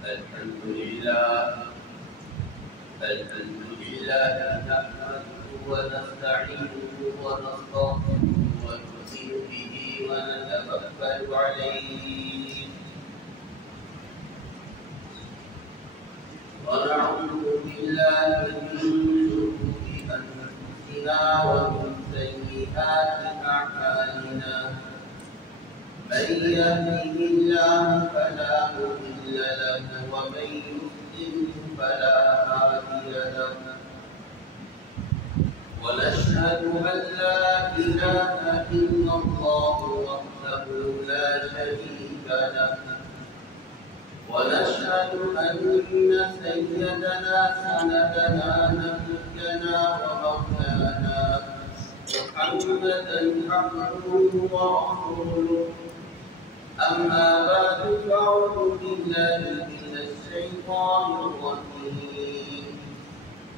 الحمد لله نحمده ونستعينه ونستغفره ونؤمن به ونتوكل عليه ونعوذ بالله من شرور أنفسنا ومن سيئات أعمالنا من يهده الله فلا مضل له ومن يضلل فلا هادي له ونشهد أن لا إله إلا الله وحده لا شريك له ونشهد أن سيدنا سندنا نبينا ومولانا محمدا عبده ورسوله أما بعد فأعوذ بالله من الشيطان الرجيم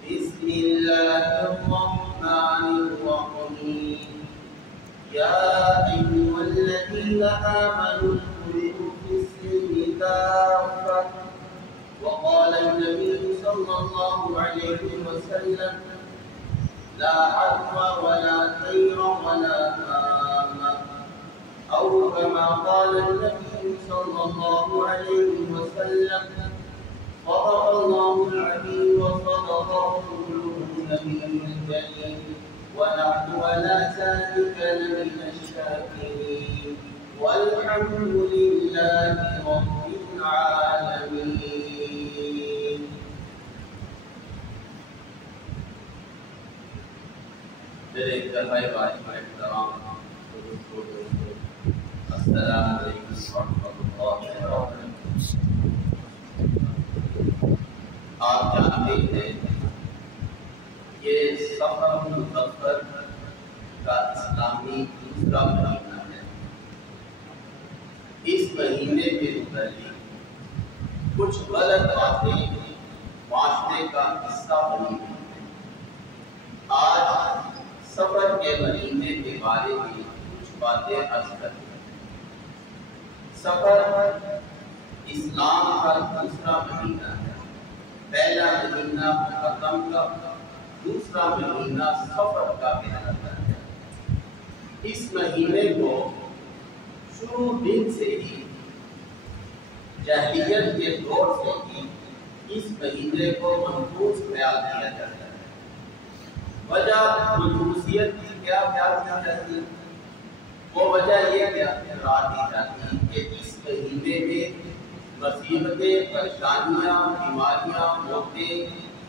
بسم الله الرحمن الرحيم يا أيها الذين آمنوا ادخلوا في السلم كافة وقال النبي صلى الله عليه وسلم لا عدوى ولا طير ولا هامة أو كما قال النبي صلى الله عليه وسلم صدق الله العظيم وصدق رسوله النبي الكريم ونحن على ذلك لمن الشاكرين والحمد لله رب العالمين. میرے انتہائی احترام السلام علیکم ورحمۃ اللہ وبرکاتہ. آپ جانتے ہیں یہ سفر مظفر کا اسلامی دوسرا مہینہ ہے. اس مہینے کے متعلق کچھ غلط باتیں معاشرے کا حصہ بنی ہوئی ہیں. آج سفر کے مہینے کے بارے میں کچھ باتیں عرض کریں. سفر اسلام کا دوسرا مہینہ ہے. پہلا مہینہ محرم کا، دوسرا مہینہ سفر کا کہلاتا ہے. اس مہینے کو شروع دن سے ہی جاہلیت کے دور سے ہی اس مہینے کو منحوس خیال کیا جاتا ہے. وجہ خصوصیت کی کیا خیال کیا جاتی ہے؟ وہ وجہ یہ قرار دی جاتی ہے کہ اس مہینے میں مصیبتیں، پریشانیاں، بیماریاں، موتیں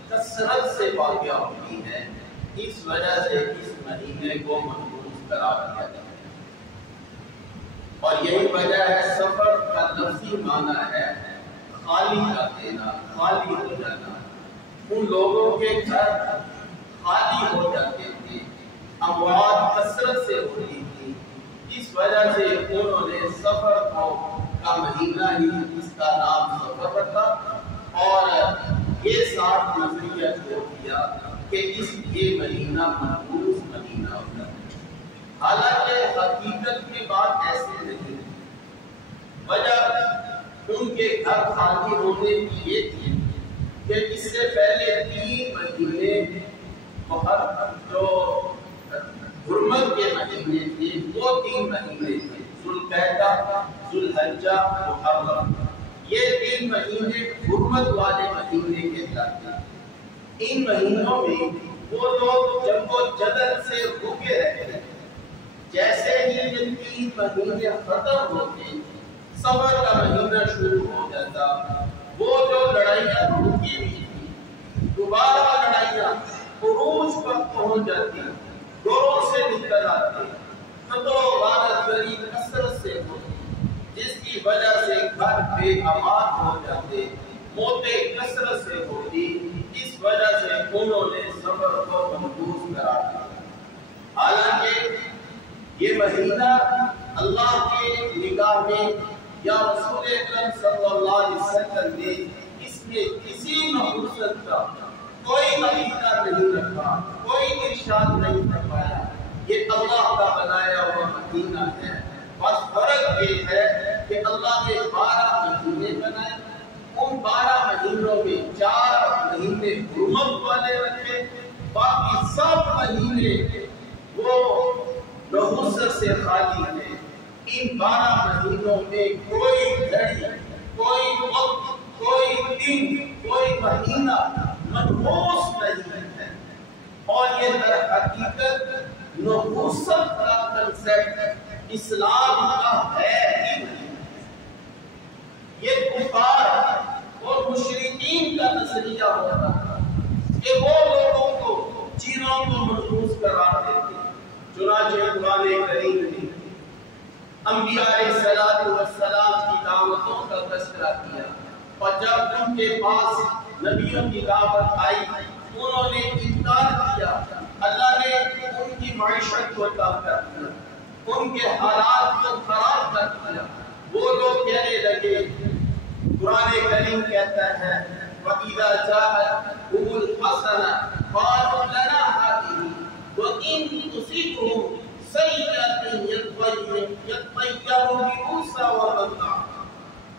کثرت سے واقع ہوتی ہیں. اس وجہ سے اس مہینے کو منحوس قرار دیا جاتا ہے. اور یہی وجہ ہے سفر کا لفظی معنی ہے خالی کر دینا، خالی ہو جانا. ان لوگوں کے گھر خالی ہو جاتے تھے، اموات کثرت سے ہوتی تھی. اس وجہ سے انہوں نے سفر کا مہینہ ہی اس کا نام سفر رکھا اور یہ ساتھ نظریہ چھوڑ دیا کہ یہ مہینہ منحوس مہینہ ہوتا ہے. حالانکہ حقیقت میں بات ایسے نہیں ہے. وجہ ان کے گھر خالی ہونے کی یہ تھی کہ اس سے پہلے 3 مہینے جو حرمت کے مہینے تھے وہ 3 مہینے تھے: ذوالقعدہ، ذوالحجہ، محرم. یہ 3 مہینے حرمت والے مہینے کہلاتے ہیں. ان مہینوں میں وہ لوگ جنگ و جدل سے رکے رہتے ہیں. جیسے ہی یہ 3 مہینے ختم ہوتے سفر کا مہینہ شروع ہو جاتا. وہ جو لڑائیاں رکی ہوئی تھی دوبارہ لڑائیاں عروج پر پہنچ جاتی، دوروں سے نکل آتے، قتل و غارت گری کثرت سے ہوتی، جس کی وجہ سے گھر بے امان ہو جاتے، موتیں کثرت سے ہوتی. اس وجہ سے انہوں نے سفر کو منحوس قرار دیا. حالانکہ یہ مہینہ اللہ کے نگاہ میں یا رسول اکرم صلی اللہ علیہ وسلم نے اس میں کسی نحوست کا کوئی طریقہ نہیں رکھا، کوئی ارشاد نہیں فرمایا. یہ اللہ کا بنایا ہوا مہینہ ہے. بس فرق یہ ہے کہ اللہ نے 12 مہینے بنائے، ان مہینوں میں 4 مہینے حرمت والے رکھے، باقی 7 مہینے وہ نحوست سے خالی ہیں۔ ان 12 مہینوں میں کوئی گھڑی، کوئی وقت، کوئی دن، کوئی مہینہ منحوس نہیں ہے۔ اور یہ در حقیقت نحوست کا کنسیپٹ اسلام کا ہے ہی نہیں۔ یہ کفار اور مشرکین کا نظریہ ہوتا تھا کہ وہ لوگوں کو چیزوں کو منحوس قرار دیتے۔ چنانچہ قرآن کریم نے انبیاء علیہ السلام کی دعوتوں کا تذکرہ کیا، اور جب ان کے پاس نبیوں کی دعوت آئی انہوں نے انکار کیا، اللہ نے ان کی معیشت کو تباہ کر دیا، ان کے حالات کو خراب کر دیا۔ وہ لوگ کہنے لگے، قرآن کریم کہتا ہے وَإِذَا جَاءَتْهُمُ الْحَسَنَةُ قَالُوا لَنَا هَٰذِهِ وَإِن تُصِبْهُمْ سَيِّئَةٌ يَطَّيَّرُوا بِمُوسَىٰ وَمَن مَّعَهُ۔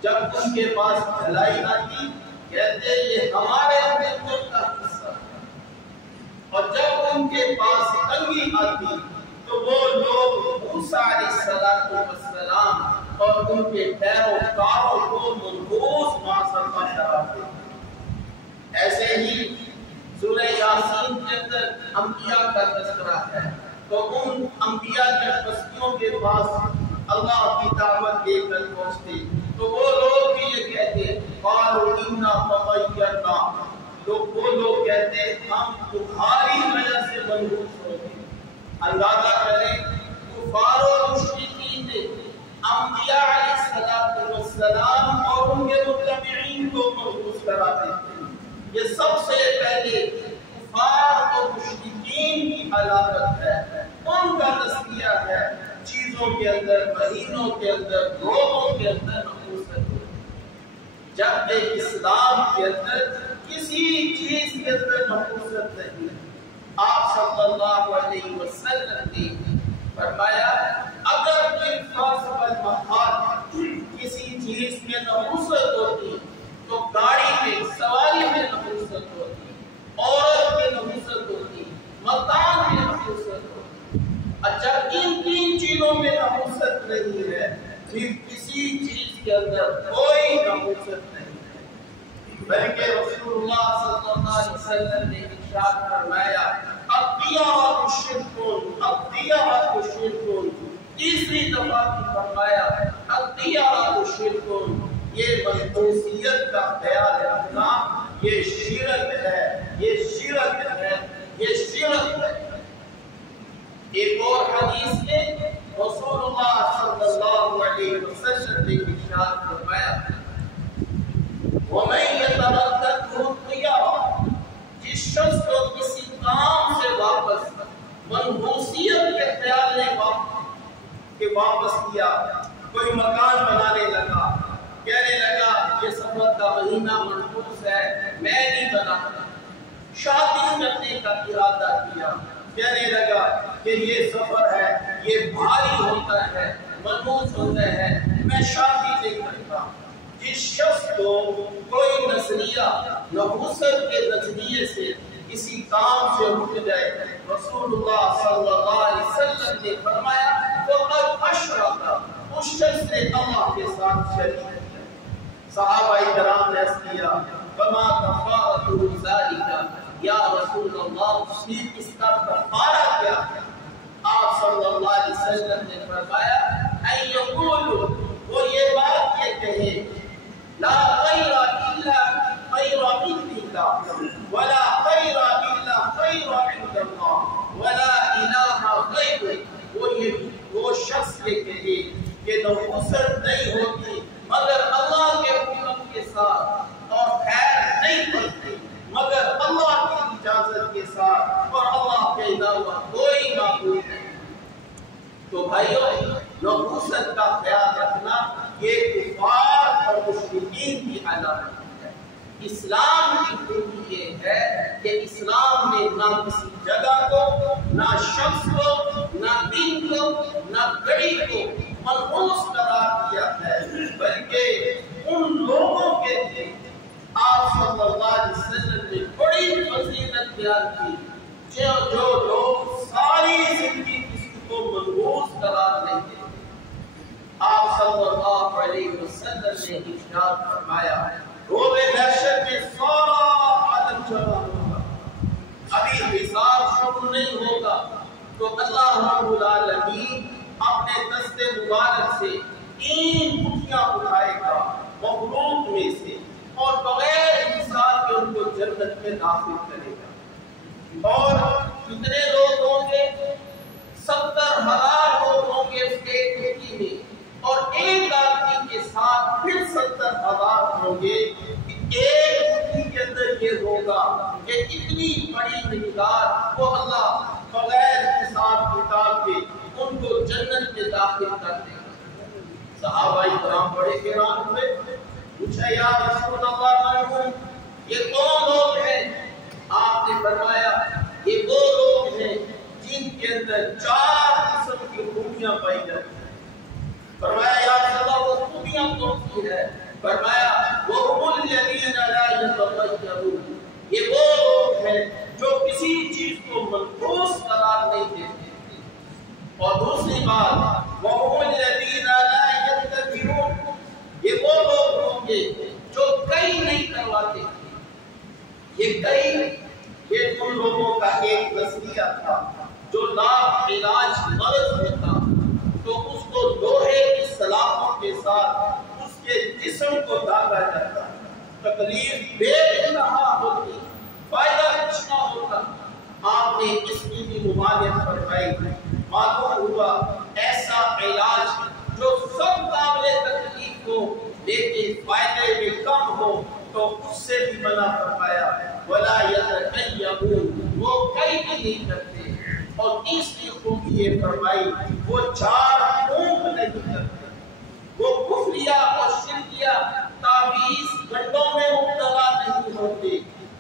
جب ان کے پاس بھلائی آتی کہتے یہ ہمارے بالکل کا حصہ ہے، اور جب ان کے پاس تنگی آتی تو وہ لوگ موسیٰ علیہ السلام اور ان کے پیروکاروں کو منحوس معاشرہ ٹھہراتے ہیں۔ ایسے ہی سورہ یاسین کے اندر انبیاء کا تذکرہ ہے، تو ان انبیاء کے بستیوں کے پاس اللہ کی دعوت لے کر پہنچتے تو وہ لوگ بھی یہ کہتے قالوا انا تطیرنا، وہ لوگ کہتے ہم تمہاری وجہ سے منحوس ہو گئے۔ اندازہ کریں کفار و مشرکین نے انبیاء علیہ السلام اور ان کے متبعین کو منحوس کرا دیتے۔ یہ سب سے پہلے کفار و مشرکین کی علامت ہے، ان کا نظریہ ہے چیزوں کے اندر، مہینوں کے اندر، روزوں کے اندر نحوست ہے، جبکہ اسلام کے اندر کسی چیز کے اندر نحوست نہیں ہے۔ آپ صلی اللہ علیہ وسلم نے فرمایا اگر کوئی فرض والمحال کسی چیز میں نحوست ہوتی تو گاڑی میں، سواری میں نحوست ہوتی، عورت میں نحوست ہوتی، مکان میں نحوست ہوتی۔ جب ان 3 چیزوں میں نحوست نہیں ہے پھر کسی چیز کے اندر کوئی نحوست نہیں ہے۔ بلکہ رسول اللہ صلی اللہ علیہ وسلم نے ارشاد فرمایا الطیرۃ شرک، الطیرۃ شرک، تیسری دفعہ بھی فرمایا الطیرۃ شرک، یہ منحوسیت کا خیال رکھنا یہ شرک ہے، یہ شرک ہے، یہ شرک ہے۔ ایک اور حدیث میں رسول اللہ صلی اللہ علیہ وسلم نے ارشاد فرمایا وَمَن يَتَرَدَّدْهُ الطِّيَرَةُ، جس شخص کو کسی کام سے واپس منحوسیت کے خیال نے واپس کیا، کوئی مکان بنانے لگا، کہنے لگا یہ سفر کا مہینہ منحوس ہے میں نہیں بناتا، شادی کرنے کا ارادہ کیا، کہنے لگا کہ یہ سفر ہے یہ بھاری ہوتا ہے، منحوس ہوتا ہے، میں شادی نہیں کرتا۔ جس شخص کو کوئی نظریہ نحوست کے نظریے سے کسی کام سے رک جائے، رسول اللہ صلی اللہ علیہ وسلم نے فرمایا فقد اشرک، اس شخص نے اللہ کے ساتھ شریک کیا۔ صحابہ کرام نے عرض کیا فما کفارۃ ذالک، یا رسول اللہ اس کا کفارہ کیا ہے؟ آپ صلی اللہ علیہ وسلم نے فرمایا ان یقولوا، وہ یہ بات یہ کہے لا خیر الا خیر عند اللہ ولا خیر الا خیر عند اللہ ولا الہ غیرہ، وہ شخص یہ کہے کہ نحوست نہیں ہوتی مگر اللہ کے حکم کے ساتھ، اور خیر نہیں بنتی مگر اللہ کی اجازت کے ساتھ، اور اللہ کے علاوہ کوئی معبود نہیں۔ تو بھائیو نحوست کا خیال رکھنا یہ کفار اور مشرکین کی علامت ہے۔ اسلام کی خوبی یہ ہے کہ اسلام نے نہ کسی جگہ کو، نہ شخص کو، نہ دین کو، نہ گھڑی کو منحوس قرار دیا ہے، بلکہ ان لوگوں کے لیے آپ صلی اختیار کی جو لوگ ساری زندگی کسی کو منحوس قرار نہیں دیتے. آپ صلی اللہ علیہ وسلم نے ارشاد فرمایا روز محشر میں سارا عالم جمع ہوگا, ابھی حساب شروع نہیں ہوگا تو اللہ رب العالمین اپنے دست مبارک سے 3 مٹھیاں اٹھائے گا مخلوق میں سے اور بغیر حساب کے ان کو جنت میں داخل کرے گا. اور کتنے لوگ ہوں گے؟ 70,000 لوگ ہوں گے اس ایک مٹھی میں, اور ایک آدمی کے ساتھ پھر 70,000 ہوں گے. ایک مٹھی کے اندر یہ ہوگا کہ اتنی بڑی مقدار وہ اللہ بغیر حساب کتاب کے ان کو جنت میں داخل کر دے گا. صحابہ کرام بڑے حیران ہوئے, پوچھا یا رسول اللہ یہ کون لوگ ہیں؟ آپ نے فرمایا یہ وہ لوگ ہیں جن کے اندر 4 قسم کی خوبیاں پائی جاتی ہیں. فرمایا یا رسول اللہ وہ خوبیاں کون سی ہے؟ فرمایا وہ الذین لا یتطیرون, یہ وہ لوگ ہیں جو کسی چیز کو منحوس قرار نہیں دیتے. اور دوسری بات وہ الذین لا یتطیرون, یہ وہ لوگ ہوں گے جو کئی نہیں کرواتے. یہ کئی یہ ان لوگوں کا ایک نظریہ تھا جو لاعلاج مرض ہوتا تو اس کو لوہے کی سلاخوں کے ساتھ اس کے جسم کو داغا جاتا, تکلیف بے انتہا ہوتی, فائدہ کچھ نہ ہوتا. آپ نے اس کی بھی ممانعت فرمائی. معلوم ہوا ایسا علاج جو سب قابل تکلیف ہو لیکن فائدے میں کم ہو تو اس سے بھی منع فرمایا. ولا یتکیبون, وہ کئی بھی نہیں کرتے. اور تیسری خوبی یہ فرمائی وہ 4 اونگ نہیں کرتے, وہ کفریہ اور شرکیہ تعویذ گنڈوں میں مبتلا نہیں ہوتے.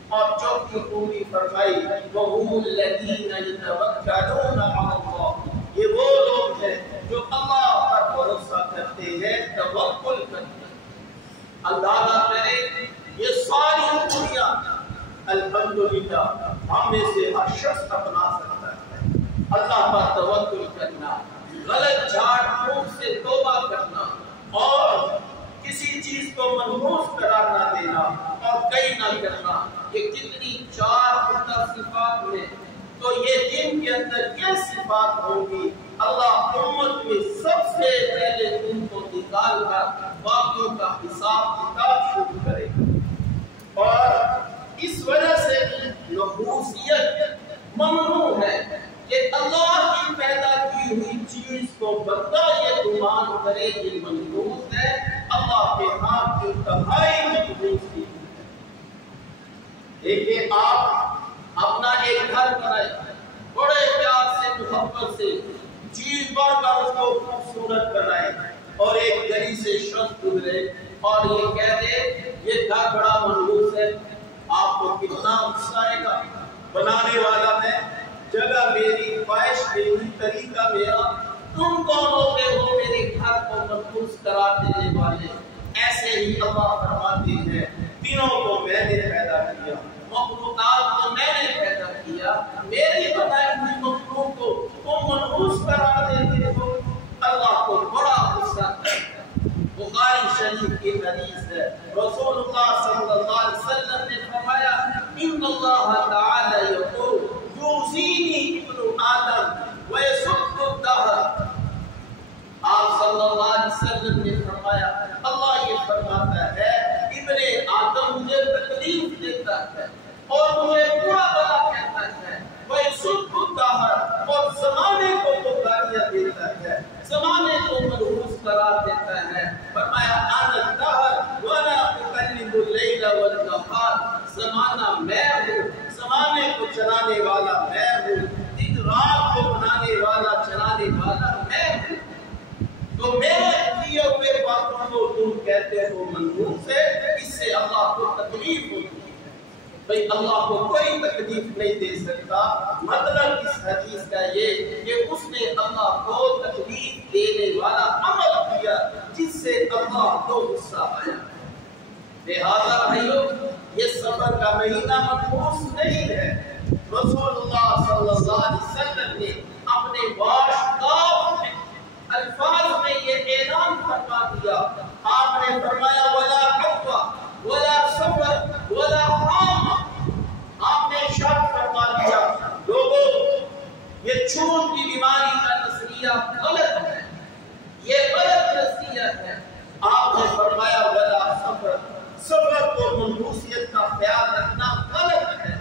اور چوتھی خوبی فرمائی وَهُمُ الَّذِينَ يَتَوَكَّلُونَ عَلَى اللَّهِ, یہ وہ لوگ ہیں جو اللہ پر بھروسہ کرتے ہیں, توکل کرتے ہیں. اللہ کرے یہ ساری خوبیاں الحمدللہ ہم میں سے ہر شخص اپنا سکتا ہے. اللہ پر توکل کرنا, غلط جھاڑ پھونک سے توبہ کرنا, اور کسی چیز کو منحوس قرار نہ دینا اور کئی نہ کرنا, یہ کتنی 4 عمدہ صفات میں. تو یہ جن کے اندر یہ صفات ہوں گی اللہ امت میں سب سے پہلے ان کو نکال کر باقیوں کا حساب کتاب شروع کرے گا. اور اس وجہ سے نحوسیت ممنوع ہے کہ اللہ کی پیدا کی ہوئی چیز کو بندہ یہ گمان کرے یہ منحوس ہے. اللہ کے ہاں انتہائی منحوس ہے. دیکھیں آپ اپنا ایک گھر بنائیں, بڑے پیار سے محبت سے چیز بڑھ کر اس کو خوبصورت بنائیں, اور ایک گلی سے شخص گزرے اور یہ کہہ دے یہ گھر بڑا منحوس ہے, آپ کو کتنا غصہ آئے گا؟ بنانے والا میں, جگہ میری, خواہش میری, طریقہ میرا, تم کون ہوتے ہو میرے گھر کو منحوس قرار دینے والے؟ ایسے ہی اللہ فرماتے ہیں تینوں کو میں نے پیدا کیا, مخلوقات کو میں نے پیدا کیا, میری بنائی ہوئی مخلوق کو تم منحوس قرار دیتے ہو. اللہ کو بڑا غصہ ہے. بخاری شریف کی حدیث ہے, رسول اللہ صلی اللہ علیہ وسلم نے فرمایا ان اللہ تعالی یقول یوزینی ابن آدم ویسب الدہر. آپ صلی اللہ علیہ وسلم نے فرمایا اللہ یہ فرماتا ہے ابن آدم مجھے تکلیف دیتا ہے اور مجھے برا بلا کہتا ہے, ویسب الدہر, اور زمانے کو تو گالیاں دیتا ہے, زمانے کو منحوس قرار دیتا ہے. فرمایا انا الدہر وانا اکلم اللیل والنہار, زمانہ میں ہوں, زمانے کو چلانے والا میں ہوں, دن رات کو بنانے والا چلانے والا میں ہوں. تو میرے کیے ہوئے باتوں کو تم کہتے ہو منحوس ہے, اس سے اللہ کو تکلیف ہوتی ہے. بھئی اللہ کو کوئی تکلیف نہیں دے سکتا. مطلب اس حدیث کا یہ کہ اس نے اللہ کو تکلیف دینے والا عمل کیا جس سے اللہ کو غصہ آیا. لہذا بھائیو یہ صبر کا مہینہ منحوس نہیں ہے. رسول اللہ صلی اللہ علیہ وسلم نے اپنے واشگاہ میں الفاظ میں یہ اعلان فرما دیا. آپ نے فرمایا ولا حوا ولا سفر ولا حام. آپ نے ارشاد فرما دیا لوگوں یہ چھوٹ کی بیماری کا نظریہ غلط ہے, یہ غلط نظریہ ہے. آپ نے فرمایا ولا سفر, سفر کو منحوسیت کا خیال رکھنا غلط ہے.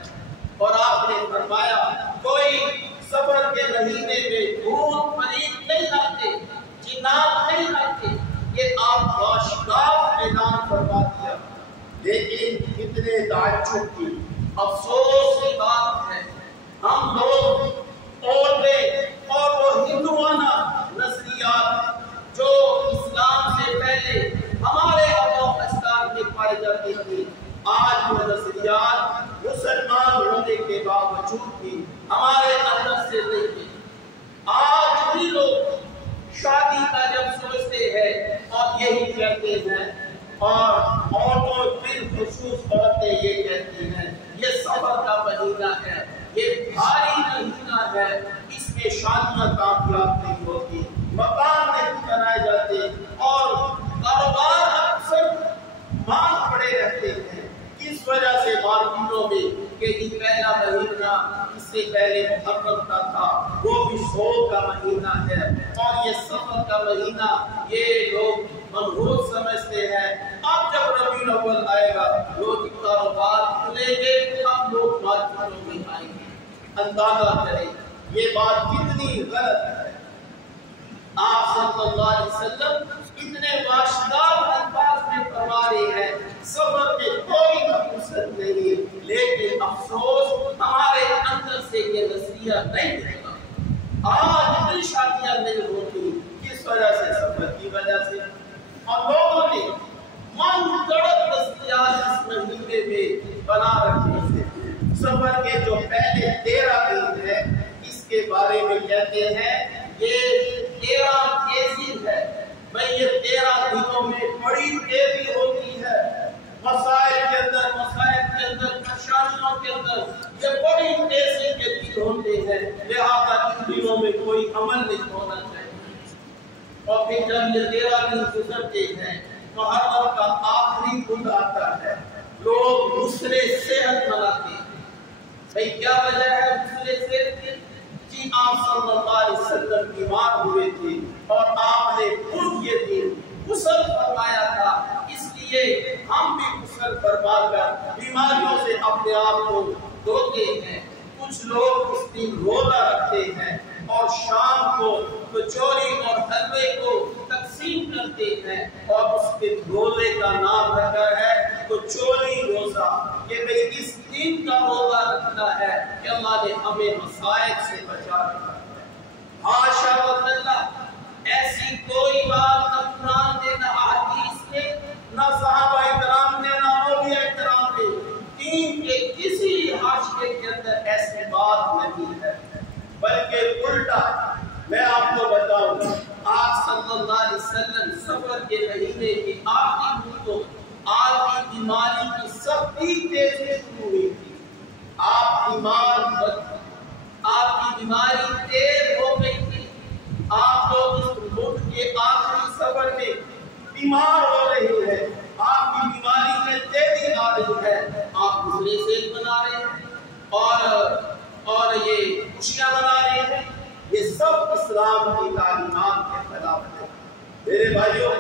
اور آپ نے فرمایا کوئی سفر کے مہینے میں دودھ پنیر نہیں لاتے, جنات نہیں لاتے. یہ آپ واشگاہ اعلان فرما دیا. لیکن کتنے تعجب کی افسوس کی بات ہے, ہم لوگ عورتیں اور وہ ہندوانہ نظریات جو اسلام سے پہلے ہمارے آباء و اجداد میں پائے جاتے تھے, آج وہ نظریات مسلمان ہونے کے باوجود بھی ہمارے اندر سے نہیں ہیں. آج بھی لوگ شادی کا جب سوچتے ہیں اور یہی کہتے ہیں, اور عورتوں بالخصوص عورتیں یہ کہتی ہیں یہ سفر کا مہینہ ہے, یہ بھاری مہینہ ہے, اس میں شادیاں کامیاب نہیں ہوتی, مکان نہیں بنائے جاتے اور کاروبار اکثر مانگ پڑے رہتے ہیں. اس وجہ سے مارکیٹوں میں کہ یہ پہلا مہینہ اس سے پہلے محرم کا تھا, وہ بھی شوق کا مہینہ ہے, اور یہ سفر کا مہینہ یہ لوگ منحوس سمجھتے ہیں. اب جب ربیع الاول آئے گا لوگ کاروبار کھلیں گے, اب لوگ مارکیٹوں میں آئیں گے. اندازہ کریں یہ بات کتنی غلط ہے. آپ صلی اللہ علیہ وسلم اتنے واشدار الفاظ میں فرما رہے ہیں سفر میں کوئی مقصد نہیں, لیکن افسوس ہمارے اندر سے یہ نظریہ نہیں رہتا. آج اتنی شادیاں نہیں ہوتی, کس وجہ سے؟ سفر کی وجہ سے. اور لوگوں نے من گڑت نظریات اس مہینے میں بنا رکھے ہیں. سفر کے جو پہلے 13 دن ہے اس کے بارے میں کہتے ہیں یہ 13 تیزی ہے. بھئی یہ 13 دنوں میں بڑی تیزی ہوتی ہے, مسائل کے اندر پریشانیوں کے اندر یہ بڑی تیزی کے دن ہوتے ہیں, لہذا ان دنوں میں کوئی عمل نہیں ہونا چاہیے. اور پھر جب یہ 13 دن گزرتے ہیں محرم کا آخری دن آتا ہے, لوگ حسن صحت مناتے ہیں. بھئی کیا وجہ ہے حسن صحت کی؟ کہ آپ صلی اللہ علیہ وسلم بیمار ہوئے تھے اور آپ نے خود یہ دن غسل فرمایا تھا, اس لیے ہم بھی غسل فرما کر بیماریوں سے اپنے آپ کو دھوتے ہیں. کچھ لوگ اس دن روزہ رکھتے ہیں اور شام کو کچوری اور حلوے کو تقسیم کرتے ہیں, اور اس کے روزے کا نام رکھا ہے کچوری روزہ, کہ بھئی اس دن کا روزہ رکھنا ہے کہ اللہ نے ہمیں مصائب سے بچا رکھا ہے. حاشا اللہ, ایسی کوئی بات نہ قرآن نے نہ حدیث نے نہ صحابہ اکرام نے نہ اولیاء اکرام نے, دین کے کسی حاشیے کے اندر ایسی بات نہیں ہے. بلکہ الٹا میں آپ کو بتاؤں, آپ صلی اللہ علیہ وسلم سفر کے مہینے کی آخری دن کو آپ کی بیماری کی سختی تیزی شروع ہوئی تھی. آپ کی بیماری تیز ہو گئی تھی. آپ لوگ اس ملک کے آخری سفر میں بیمار ہو رہے ہیں, آپ کی بیماری میں تیزی آ رہی ہے, آپ دوسرے سے بنا رہے ہیں اور یہ خوشیاں منا رہے ہیں. یہ سب اسلام کی تعلیمات کے خلاف ہے. میرے بھائیوں,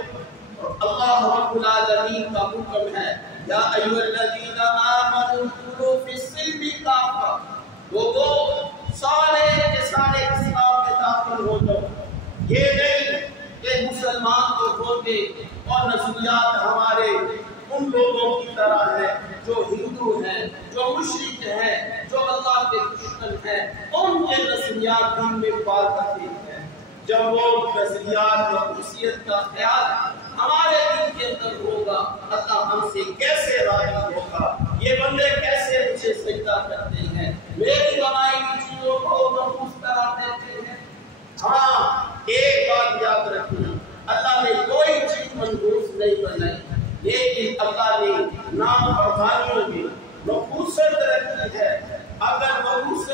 اللہ رب العالمین کا حکم ہے یا ایھا الذین آمنوا ادخلوا فی السلم کافہ, لوگوں سارے کے سارے اسلام میں داخل ہو جاؤ. یہ نہیں کہ مسلمان تو ہوتے اور نظریات ہمارے ان لوگوں کی طرح ہے جو ہندو ہیں, جو مشرک ہیں, جو اللہ کے دشمن ہیں, ان کے نظریات دین میں پال کرتے ہیں. جب وہ نظریات اور حیثیت کا خیال ہمارے دل کے اندر ہوگا, اللہ ہم سے کیسے راضی ہوگا, یہ بندے کیسے مجھے سجدہ کرتے ہیں, میری بنائی ہوئی چیزوں کو منحوس قرار دیتے ہیں. ہاں ایک بات یاد رکھنا, اللہ نے کوئی چیز منحوس نہیں بنائی, لیکن اللہ نے نام فرمانیوں میں نحوست رکھی ہے. اگر نحوست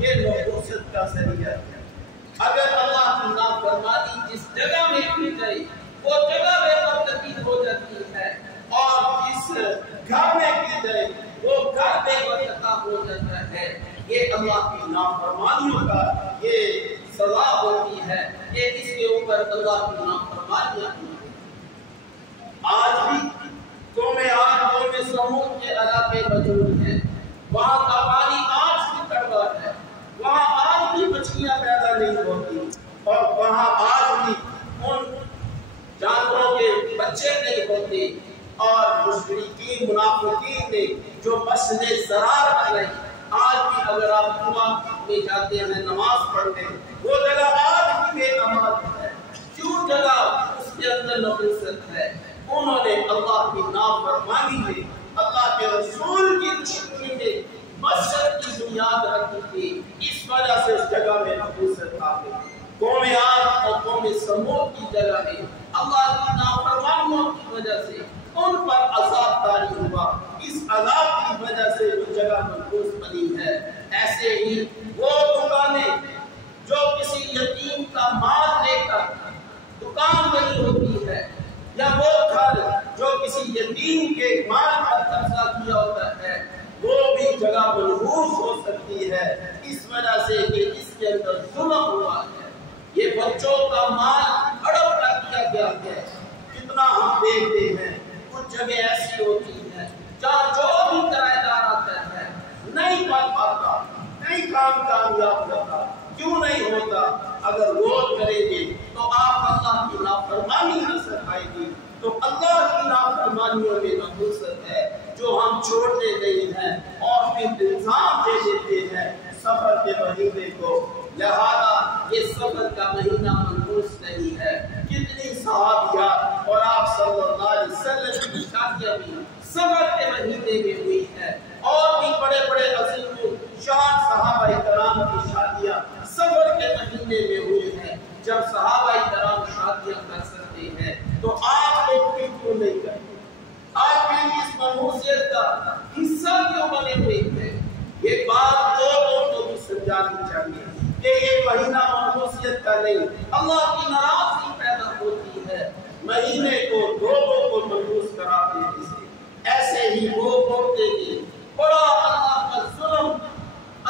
یہ نحوست کا ذریعہ ہے۔ اگر اللہ کی نافرمانی جس جگہ میں کی جائے وہ جگہ بے برکتی ہو جاتی ہے، اور جس گھر میں کی جائے وہ گھر بے برکت ہو جاتا ہے۔ یہ اللہ کی نافرمانیوں کا یہ سزا ہوتی ہے، یہ اس کے اوپر اللہ کی نافرمانیاں ہوتی ہیں۔ آج بھی قوم عاد قوم سمود کے علاقے موجود ہیں، وہاں کا پانی آج بھی کڑوا ہے، وہاں آج بھی مچھلیاں پیدا نہیں ہوتی، اور وہاں آج بھی ان جانوروں کے بچے نہیں ہوتے، اور مشرکین منافقین نے جو مسجد ضرار بنائی، آج بھی اگر آپ جمعہ میں جاتے ہیں نماز پڑھتے ہیں وہ جگہ آج بھی بے امان ہے۔ کیوں جگہ اس کے اندر نفرت ہے؟ انہوں نے اللہ کی نافرمانی میں، اللہ کے رسول کی دشمنی میں مسجد کی بنیاد رکھی تھی، اس وجہ سے اس جگہ میں نفرت آ گئی۔ قوم عاد اور قوم سمود کی جگہ میں اللہ کی نافرمانیوں کی وجہ سے ان پر عذاب طاری ہوا، اس عذاب کی وجہ سے وہ جگہ منحوس بنی ہے۔ ایسے ہی وہ دکانیں جو کسی یتیم کا مال لے کر دکان بنی ہوتی ہے، یا وہ گھر جو کسی یتیم کے مال پر قبضہ کیا ہوتا ہے، وہ بھی جگہ منحوس ہو سکتی ہے، اس وجہ سے کہ اس کے اندر ظلم ہوا ہے۔ یہ بچوں کا مال ہڑپ کیا گیا ہے۔ کتنا ہم دیکھتے ہیں کچھ جگہ ایسی ہوتی ہیں جہاں جو بھی کرایہ دار آتا ہے نہیں پڑھ پاتا، نہیں کام کامیاب ہوتا۔ کیوں نہیں ہوتا؟ اگر غور کریں گے تو آپ اللہ کی نافرمانی نظر آئے گی۔ تو اللہ کی نافرمانیوں میں نحوست ہے جو ہم چھوڑتے گئے ہیں اور پھر الزام دے دیتے ہیں سفر کے مہینے کو، لہذا یہ سفر کا مہینہ منحوس نہیں ہے۔ کتنی صحابیات اور آپ صلی اللہ علیہ وسلم کی شادیاں بھی سفر کے مہینے میں ہوئی ہے، اور بھی بڑے بڑے عظیم شان صحابہ کرام کی شادیاں سفر کے مہینے میں ہوئی ہیں۔ جب صحابہ کرام شادیاں کر سکتے ہیں تو آپ لوگ کیوں نہیں کرتے؟ آپ بھی اس منحوسیت کا حصہ کیوں بنے ہوئے ہیں؟ یہ بات لوگوں کو بھی سمجھانی چاہیے کہ یہ مہینہ منحوسیت کا نہیں، اللہ کی ناراضگی پیدا ہوتی ہے مہینے کو لوگوں کو منحوس قرار دینے سے۔ ایسے ہی وہ عورتیں بھی بڑا اللہ کا ظلم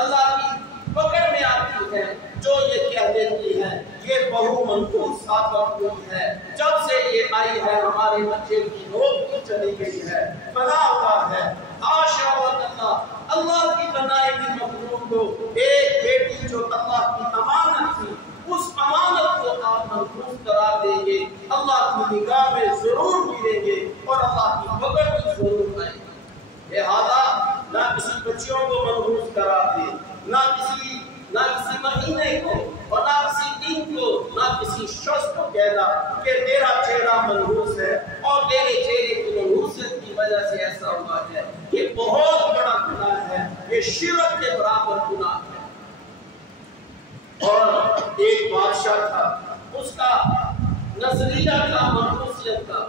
اللہ کی پکڑ میں آتی ہے جو یہ کہہ دیتی ہے یہ بہو منحوس ثابت ہوئی ہے، جب سے یہ آئی ہے ہمارے بچے کی روک بھی چلی گئی ہے، فنا ہوا ہے۔ حاشا اللہ، اللہ کی بنائی ہوئی مخلوق کو ایک بیٹی جو اللہ کی امانت تھی، اس امانت کو آپ منحوس قرار دیں گے، اللہ کی نگاہ میں ضرور ملیں گے اور اللہ کی پکڑ بھی ضرور آئے گی۔ لہذا نہ کسی بچیوں کو منحوس قرار دیں، نہ کسی مہینے کو، اور نہ کسی دن کو، نہ کسی شخص کو کہنا کہ تیرا چہرہ منحوس ہے اور تیرے چہرے کی منحوسیت کی وجہ سے ایسا ہوا ہے۔ یہ بہت بڑا گناہ ہے، یہ شرک کے برابر گناہ ہے۔ اور ایک بادشاہ تھا، اس کا نظریہ تھا منحوسیت کا،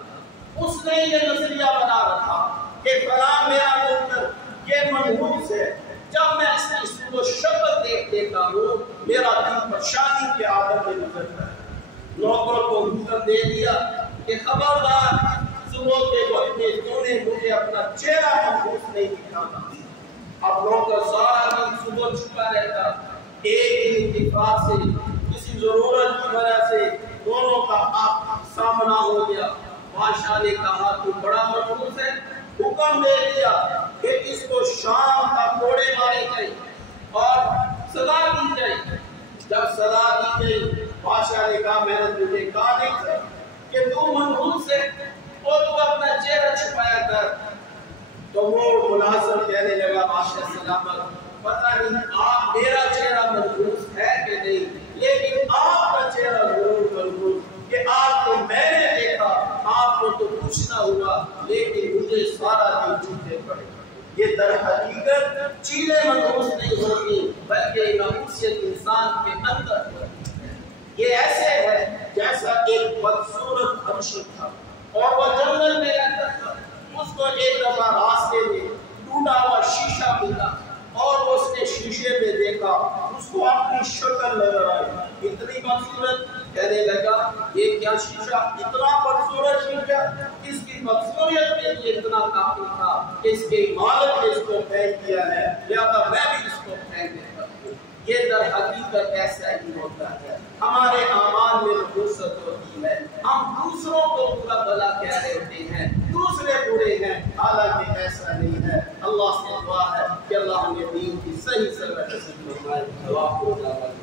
اس نے یہ نظریہ بنا رکھا کہ فلاں میرا نوکر یہ منحوس ہے، جب میں اس کی صورت و شکل دیکھ لیتا ہوں میرا دل پریشانی کے عالم میں گزرتا ہے۔ نوکر کو حکم دے دیا کہ خبردار صبح کے وقت میں تو نے مجھے اپنا چہرہ منحوس نہیں دکھانا۔ اب نوکر سارا دن صبح چھپا رہتا، ایک اتفاق سے کسی ضرورت کی وجہ سے دونوں کا سامنا ہو گیا۔ بادشاہ نے کہا تو بڑا منحوس ہے، حکم دے دیا کہ اس کو شام کا کوڑے مارے جائے اور سزا دی جائے۔ جب سزا دی گئی بادشاہ نے کہا میں نے تجھے کہا نہیں تھا کہ تو منحوس ہے اور تو اپنا چہرہ چھپایا کر۔ تو وہ ملازم کہنے لگا بادشاہ سلامت، پتہ نہیں آپ میرا چہرہ منحوس ہے کہ نہیں، لیکن آپ کا چہرہ ضرور منحوس کہ آپ کو میں نے دیکھا، آپ کو تو کچھ نہ ہوا لیکن مجھے سارا دن جھوٹے پڑے۔ یہ در حقیقت چیزیں منحوس نہیں ہوتی بلکہ نحوست انسان کے اندر ہوتی ہے۔ یہ ایسے ہے جیسا ایک بدصورت حبشی تھا اور وہ جنگل میں رہتا تھا، اس کو ایک دفعہ راستے میں ٹوٹا ہوا شیشہ ملا اور اس نے شیشے میں دیکھا کو اپنی شکل نظر آئی، اتنی خوبصورت، کہنے لگا یہ کیا شیشہ، اتنا خوبصورت شیشہ، اس کی خوبصورت کے لیے اتنا کافی تھا کہ اس کے مالک نے اس کو پھینک دیا ہے، لہذا میں بھی اس کو پھینک دیتا ہوں۔ یہ در حقیقت ایسا ہی ہوتا ہے، ہمارے اعمال میں نفوست ہوتی ہے، ہم دوسروں کو برا بھلا کہہ دیتے ہیں، دوسرے برے ہیں، حالانکہ ایسا نہیں ہے۔ اللہ سے دعا ہے کہ اللہ ہمیں دین کی صحیح سمجھ نصیب فرمائے۔